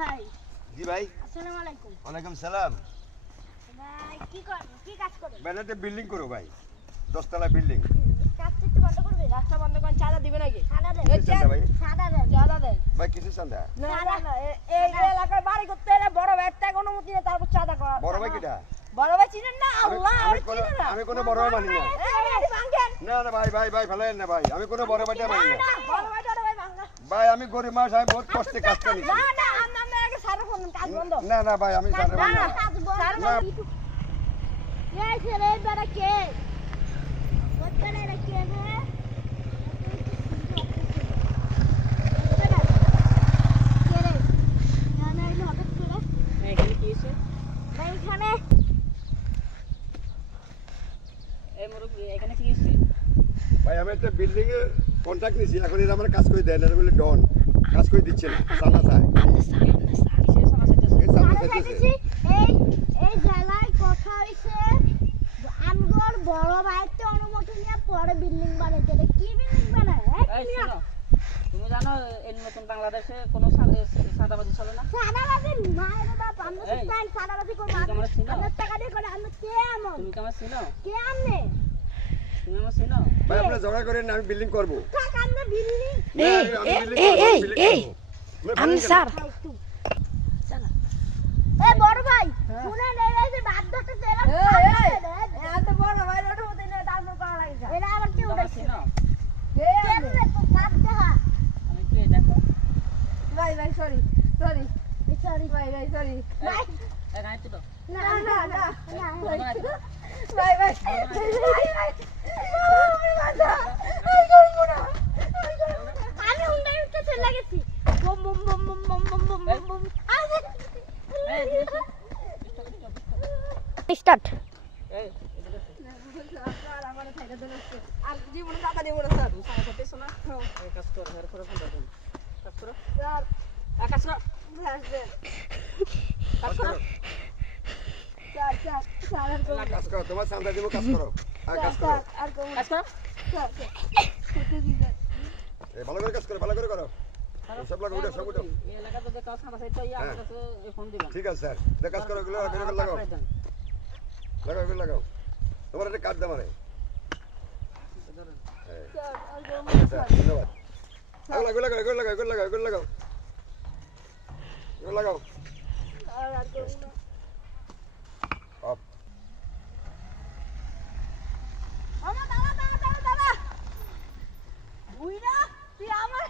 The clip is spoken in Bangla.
ভাই। জি ভাই। আসসালামু আলাইকুম। ওয়ালাইকুম সালাম। ভাই কি করেন? কি কাজ করেন? ব্যানারতে বিল্ডিং করো ভাই, 10 তলা বিল্ডিং। কাজটা একটু বন্ধ করবে? রাস্তা বন্ধ করেন, চাঁদা দিবে নাকি? সাদা দেন। কিসের চাঁদা ভাই? সাদা দেন। চাঁদা দেন। ভাই কিসের চাঁদা? না চাঁদা। না, এই এলাকায় বাড়ি করতে হলে বড় ভাইয়ের থেকে অনুমতি নিয়ে তারপর চাঁদা করা। বড় ভাই কিটা? বড় ভাই চিনেন না? আল্লাহ, চিনেন না? আমি কোনো বড় ভাই মানি না। এই বাড়ি ভাঙেন। না না ভাই ভাই ভাই ফেলেন না ভাই, আমি কোনো বড় ভাইটা মানি না। বড় ভাই ছোট ভাই ভাঙা। ভাই আমি গরিব মানুষ, আমি বহুত কষ্টে কাজ করি। না না, আমরা আগে সারা করুন, কাজ বন্ধ। না না ভাই আমি জানি না, না। কাজ বন্ধ। না। এই ছেলে বেটা কে? ওই ছেলেটা কে রে? কে রে? জানা এলো হঠাৎ করে? এখানে কি হইছে? ভাই এখানে এই মুরব্বি, এখানে কি হইছে? ভাই আমি একটা বিল্ডিং এর কন্ট্রাক্ট নিছি, এখন এটা আমার কাজ করে দেন, এটা বলে ডন কাজ করে দিচ্ছে না, সানা চায়। কিসের সমস্যা হচ্ছে? এই সানা সারা চাইতেছে। খাইতেছি। এই জেলায় কথা হইছে আমগর বড় ভাইতে অনুমতি নিয়ে পরে বিল্ডিং বানাইতে। এটা কি বিল্ডিং বানায়? এই শোনো, তুমি জানো এই নতুন বাংলাদেশে কোনো চাঁদাবাজি চলে না? সাদাবাজি নাই রে বাপ, আমরা এই, তো সাদাবাজি করবো। তুমি কি আমার চিনো? আমরা টাকা দিয়ে করে আমরা কে এমন? তুমি কি আমার চিনো? কে আমনে? তুমি আমার চিনো? ভাই আপনারা ঝগড়া করেন না, আমি বিল্ডিং করব। কাক আমরা বিল্ডিং আমি স্যার খাইতু। চলো। এই বড় ভাই, শুনেন এই যে বাদ ধরতে এরা এত বড় ভাই ওটা হতে না, তারপর করা লাগে। এরা আবার কি তুমি আমার উঠাইছে? চিনো? কেমনে তো কাট দেখা? আমি কে দেখো? সরি সরি এই গাইতে তো। না না না আমি উন্ডাই উঠতে লাগেছি। বম বম বম বম বম বম বম বম বম। স্টার্ট। এই আর জীবনে টাকা দিব না স্যার, তুমি সারা করতেছো না? এই কাজ করো, এর করে ফোন দাও। কাজ করো স্যার, কাজ করো। কাজ করো। কাজ করো, তোমার সামনে দিব, কাজ করো। আর কাজ করো। কাজ করো। ভালো করে কাজ করো, ভালো করে করো। সব লাগো, উঠো, সব উঠো। এই এলাকাতে যে কাজ সারা সাইড ইয়া আমার কাছে ফোন দিবেন। ঠিক আছে স্যার, যে কাজ করো এগুলো লাগাও, লাগাও এগুলো লাগাও। তোমার একটা কার্ড দাও মানে। ধন্যবাদ। এগুলো লাগাও, এগুলো লাগাও, এগুলো লাগাও, এগুলো লাগাও, এগুলো লাগাও। অফ। আমার দাদা দাদা দাদা দাদা বুইরা তুই আমার